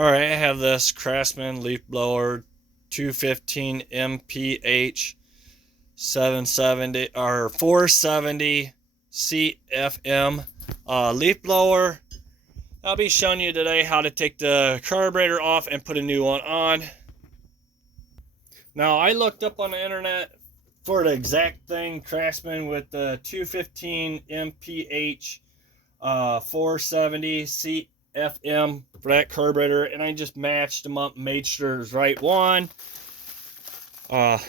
Alright, I have this Craftsman leaf blower 215 MPH 770 or 470 CFM leaf blower. I'll be showing you today how to take the carburetor off and put a new one on. Now, I looked up on the internet for the exact thing, Craftsman with the 215 MPH 470 CFM for that carburetor, and I just matched them up and made sure it was the right one. And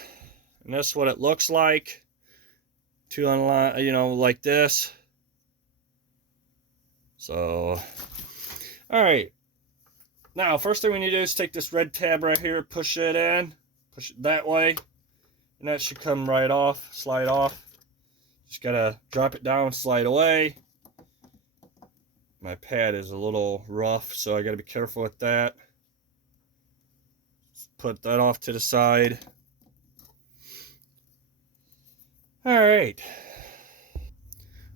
that's what it looks like. To unlock, like this. So, all right. Now, first thing we need to do is take this red tab right here, push it in, push it that way, and that should come right off, slide off. Just gotta drop it down, slide away. My pad is a little rough, so I gotta be careful with that. Put that off to the side. Alright,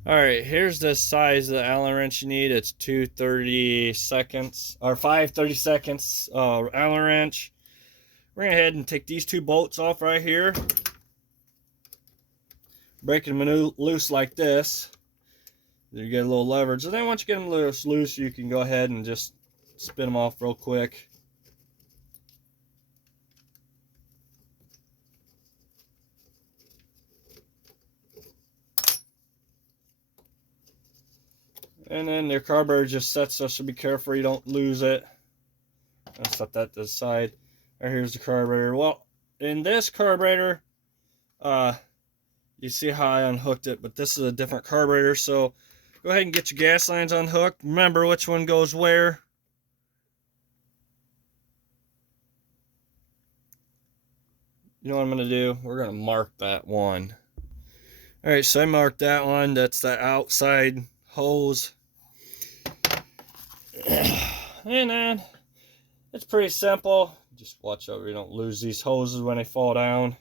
here's the size of the Allen wrench you need. It's 2/32 or 5/32 Allen wrench. We're gonna go ahead and take these two bolts off right here, breaking them loose like this. You get a little leverage, and then once you get them loose, you can go ahead and just spin them off real quick. And then their carburetor just sets, so be careful you don't lose it. I'll set that to the side. Right, here's the carburetor. Well, in this carburetor, you see how I unhooked it, but this is a different carburetor, so go ahead and get your gas lines unhooked. Remember which one goes where. You know what I'm going to do? We're going to mark that one. Alright, so I marked that one. That's the outside hose. And then it's pretty simple. Just watch out you don't lose these hoses when they fall down.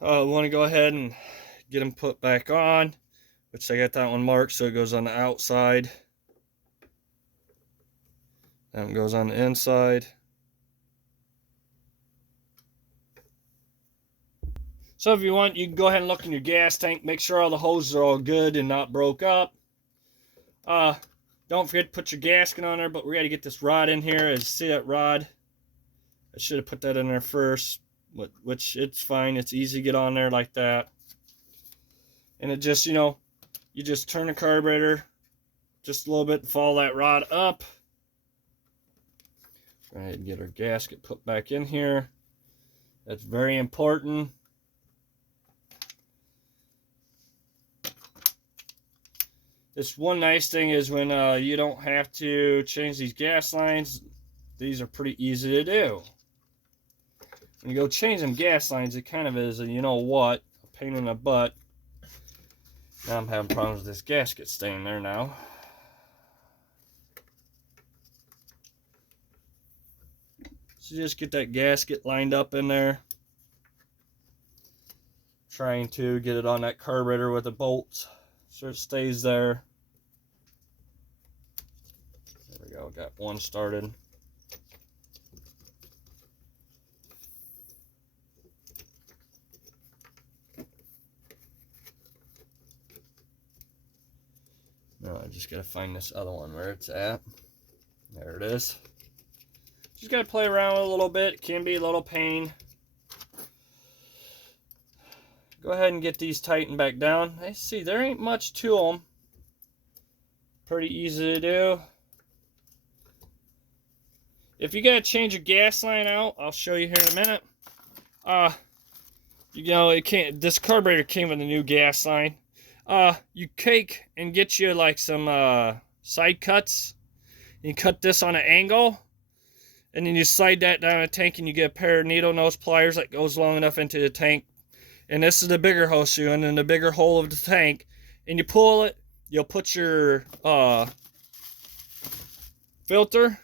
We want to go ahead and get them put back on, which I got that one marked, so it goes on the outside. That one goes on the inside. So if you want, you can go ahead and look in your gas tank, make sure all the hoses are all good and not broke up. Don't forget to put your gasket on there, but we got to get this rod in here. As you see that rod, I should have put that in there first, which it's fine. It's easy to get on there like that. And it just, you just turn the carburetor just a little bit and follow that rod up. Go ahead and get our gasket put back in here. That's very important. This one nice thing is when you don't have to change these gas lines, these are pretty easy to do. When you go change them gas lines, it kind of is a a pain in the butt. Now I'm having problems with this gasket staying there now. So just get that gasket lined up in there. Trying to get it on that carburetor with the bolts so it stays there. There we go, got one started. Now I just gotta find this other one where it's at. There it is. Just gotta play around with it a little bit. It can be a little pain. Go ahead and get these tightened back down. I see there ain't much to them. Pretty easy to do. If you gotta change your gas line out, I'll show you here in a minute. It can't. This carburetor came with a new gas line. You take and get you like some side cuts. You cut this on an angle, and then you slide that down a tank, and you get a pair of needle nose pliers that goes long enough into the tank. And this is the bigger hose shoe, and in the bigger hole of the tank, and you pull it. You'll put your filter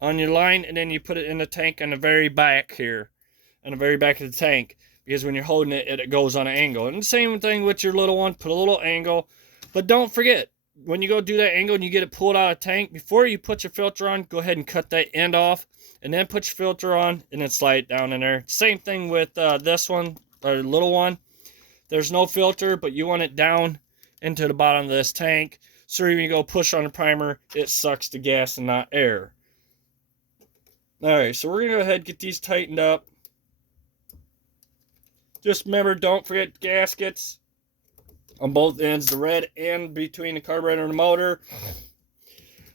on your line, and then you put it in the tank on the very back here, on the very back of the tank, because when you're holding it, it goes on an angle. And the same thing with your little one, put a little angle, but don't forget, when you go do that angle and you get it pulled out of the tank, before you put your filter on, go ahead and cut that end off, and then put your filter on, and then slide it down in there. Same thing with this one, or little one. There's no filter, but you want it down into the bottom of this tank, so when you go push on the primer, it sucks the gas and not air. Alright, so we're going to go ahead and get these tightened up. Just remember, don't forget gaskets on both ends, the red and between the carburetor and the motor.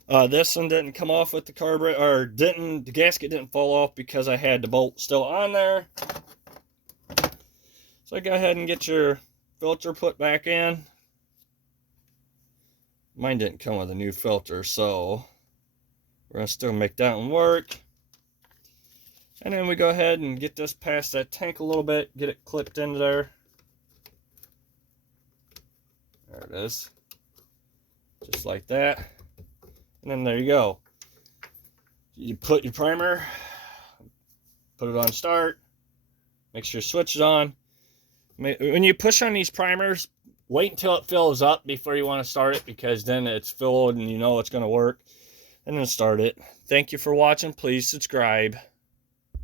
This one didn't come off with the carburetor, or the gasket didn't fall off because I had the bolt still on there. So go ahead and get your filter put back in. Mine didn't come with a new filter, so we're going to still make that one work. And then we go ahead and get this past that tank a little bit, get it clipped into there. There it is. Just like that. And then there you go. You put your primer, put it on start, make sure your switch is on. When you push on these primers, wait until it fills up before you want to start it, because then it's filled and you know it's going to work. And then start it. Thank you for watching. Please subscribe.